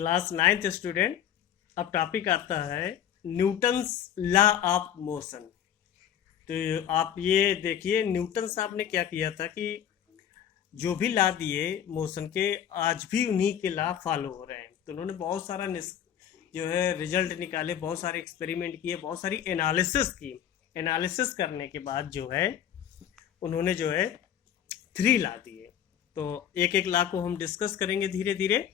Class 9th student. अब topic आता है न्यूटन्स लॉ ऑफ मोशन। तो आप ये देखिए न्यूटन साहब ने क्या किया था कि जो भी लॉ दिए मोशन के आज भी उन्हीं के लॉ फॉलो हो रहे हैं। तो उन्होंने बहुत सारा जो है रिजल्ट निकाले, बहुत सारे एक्सपेरिमेंट किए, बहुत सारी एनालिसिस की। एनालिसिस करने के बाद जो है उन्होंने जो है 3 लॉ दिए। तो एक एक लॉ को हम डिस्कस करेंगे धीरे धीरे।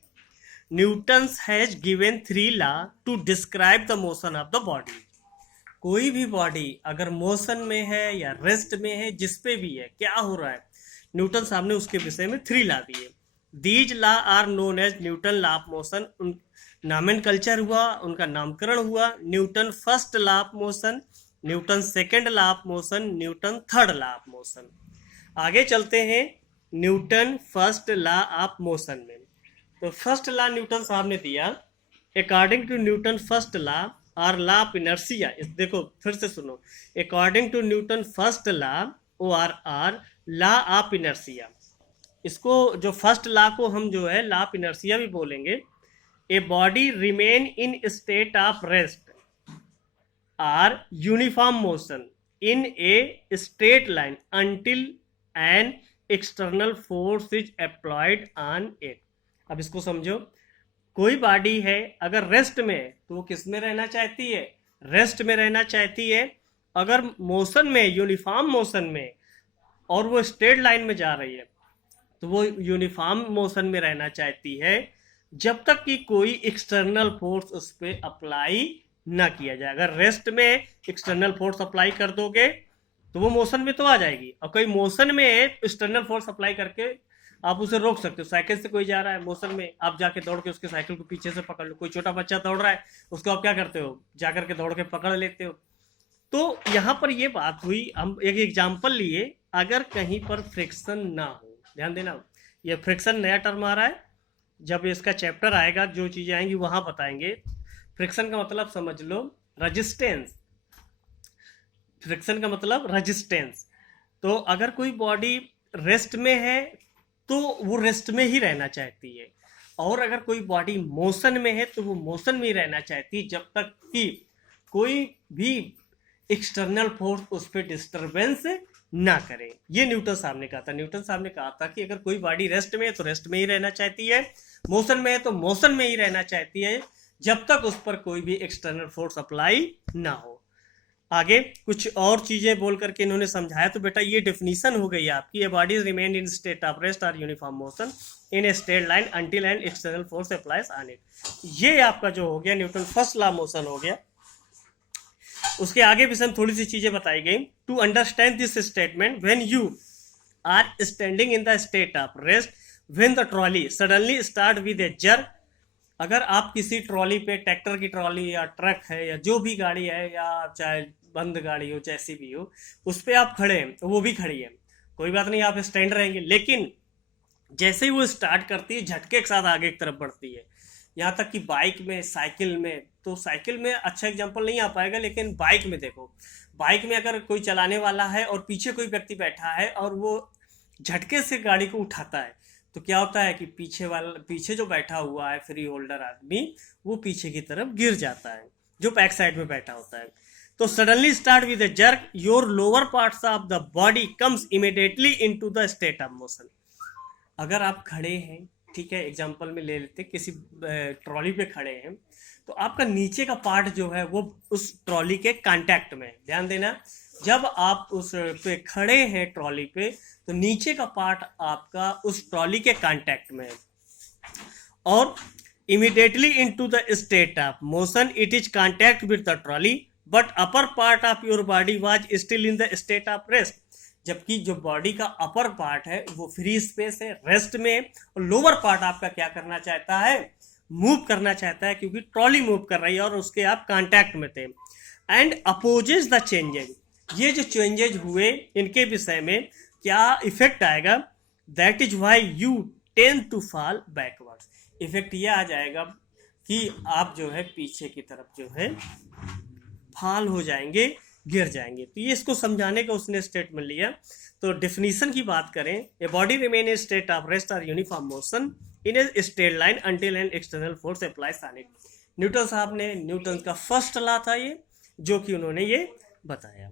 Newton's has given 3 law to describe the motion of the body. कोई भी बॉडी अगर मोशन में है या रेस्ट में है, जिस पे भी है, क्या हो रहा है, न्यूटन साहब ने उसके विषय में 3 लॉ दिए। These law are known as Newton law of motion. Nomenclature हुआ, उनका नामकरण हुआ। Newton first law of motion, Newton second law of motion, Newton third law of motion. आगे चलते हैं Newton first law of motion में। तो फर्स्ट लॉ न्यूटन साहब ने दिया, according to Newton first law और लॉ ऑफ इनर्शिया। देखो फिर से सुनो, according to Newton first law OR law of inertia. इसको जो फर्स्ट लॉ को हम जो है लॉ ऑफ इनर्शिया भी बोलेंगे। A body remain in state of rest or uniform motion in a straight line until an external force is applied on it. अब इसको समझो, कोई बॉडी है अगर रेस्ट में है तो वो किस में रहना चाहती है? रेस्ट में रहना चाहती है। अगर मोशन में, यूनिफॉर्म मोशन में, और वो स्ट्रेट लाइन में जा रही है तो वो यूनिफॉर्म मोशन में रहना चाहती है, जब तक कि कोई एक्सटर्नल फोर्स उस पर अप्लाई ना किया जाए। अगर रेस्ट में एक्सटर्नल फोर्स अप्लाई कर दोगे तो वो मोशन में तो आ जाएगी, और कोई मोशन में एक्सटर्नल फोर्स अप्लाई करके आप उसे रोक सकते हो। साइकिल से कोई जा रहा है मोशन में, आप जाके दौड़ के उसके साइकिल को पीछे से पकड़ लो। कोई छोटा बच्चा दौड़ रहा है, उसको आप क्या करते हो? जाकर के दौड़ के पकड़ लेते हो। तो यहाँ पर ये बात हुई, हम एक एग्जाम्पल लिए, अगर कहीं पर फ्रिक्शन ना हो, ध्यान देना, ये फ्रिक्शन नया टर्म आ रहा है, जब इसका चैप्टर आएगा जो चीज़ें आएंगी वहाँ बताएंगे। फ्रिक्शन का मतलब समझ लो रेजिस्टेंस। फ्रिक्शन का मतलब रेजिस्टेंस। तो अगर कोई बॉडी रेस्ट में है तो वो रेस्ट में ही रहना चाहती है, और अगर कोई बॉडी मोशन में है तो वो मोशन में ही रहना चाहती है, जब तक कि कोई भी एक्सटर्नल फोर्स उस पर डिस्टर्बेंस ना करे। ये न्यूटन साहब ने कहा था। न्यूटन साहब ने कहा था कि अगर कोई बॉडी रेस्ट में है तो रेस्ट में ही रहना चाहती है, मोशन में है तो मोशन में ही रहना चाहती है, जब तक उस पर कोई भी एक्सटर्नल फोर्स अप्लाई ना हो। आगे कुछ और चीजें बोल करके इन्होंने समझाया। तो बेटा ये डेफिनेशन हो गई आपकी, a body remain in state of rest और uniform motion in a straight line until an external force applies on it. ये आपका जो हो गया न्यूटन फर्स्ट लॉ मोशन हो गया। उसके आगे भी थोड़ी सी चीजें बताई गई। To understand this statement, when you are standing in the state of rest, when the trolley suddenly start with a jerk. अगर आप किसी ट्रॉली पे, ट्रैक्टर की ट्रॉली या ट्रक है या जो भी गाड़ी है, या चाहे बंद गाड़ी हो, जैसी भी हो, उस पर आप खड़े हैं, वो भी खड़ी है, कोई बात नहीं, आप स्टैंड रहेंगे। लेकिन जैसे ही वो स्टार्ट करती है, झटके के साथ आगे की तरफ बढ़ती है। यहाँ तक कि बाइक में, साइकिल में, तो साइकिल में अच्छा एग्जाम्पल नहीं आ पाएगा, लेकिन बाइक में देखो, बाइक में अगर कोई चलाने वाला है और पीछे कोई व्यक्ति बैठा है और वो झटके से गाड़ी को उठाता है, तो क्या होता है कि पीछे जो बैठा हुआ है फ्री होल्डर आदमी, वो पीछे की तरफ गिर जाता है, जो बैक साइड में बैठा होता है। तो suddenly start with a jerk, your lower parts of the body comes immediately into the state of motion. अगर आप खड़े हैं, ठीक है, एग्जांपल में ले लेते, किसी ट्रॉली पे खड़े हैं, तो आपका नीचे का पार्ट जो है वो उस ट्रॉली के कांटेक्ट में, ध्यान देना, जब आप उस पे खड़े हैं ट्रॉली पे, तो नीचे का पार्ट आपका उस ट्रॉली के कांटेक्ट में है। और immediately into the state of motion it is contact with the trolley, but upper part of your body was still in the state of rest. जबकि जो बॉडी का अपर पार्ट है वो फ्री स्पेस है, rest में, और lower part आपका क्या करना चाहता है? मूव करना चाहता है, क्योंकि ट्रॉली मूव कर रही है और उसके आप कांटेक्ट में थे। एंड अपोजेस द चेंजेज, ये जो चेंजेज हुए इनके विषय में क्या इफेक्ट आएगा? That is why you tend to fall backwards. Effect ये आ जाएगा कि आप जो है पीछे की तरफ जो है फॉल हो जाएंगे, गिर जाएंगे। तो ये इसको समझाने का उसने स्टेटमेंट लिया। तो डेफिनेशन की बात करें, a body remain a state of rest और uniform motion in a straight line until an external force applies on it. Newton साहब ने न्यूटन का फर्स्ट लॉ था ये, जो कि उन्होंने ये बताया।